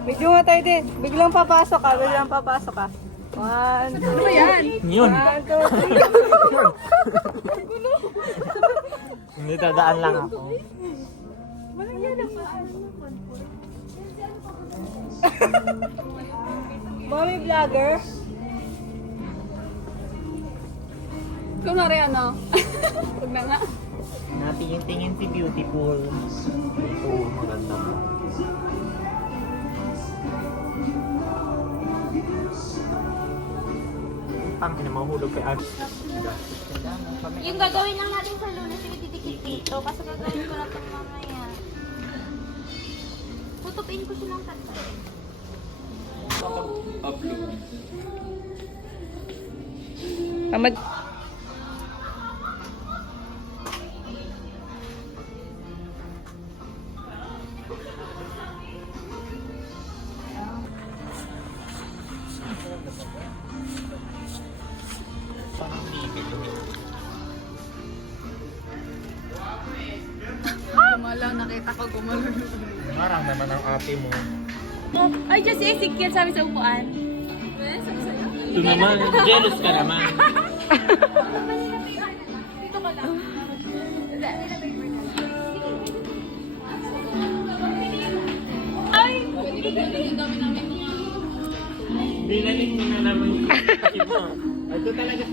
Video nga tayo din. Biglang papasok ka. Biglang papasok ka. 1, 2, Ano yan? Yun. 1, 2, 3. Hindi dadaan lang ako. Mommy vlogger. Kunwari ano? Huwag na nga. Natingin-tingin si Beautiful. Ito, maganda. Tangin na mahulog kay Ag. Yung gagawin lang natin sa Lunes, yung didikit dito. Kasi gagawin ko na ito mamaya. Tutupin ko silang tatlo. Tamad. Gumalaw, nakita ko gumalaw. Marang naman ang ate mo. Ay, just Ezekiel sabi sa upuan. Ito naman, jealous ka naman. Dito ka lang. Ay! Binaling mo na naman yung kapatid mo. Ito talaga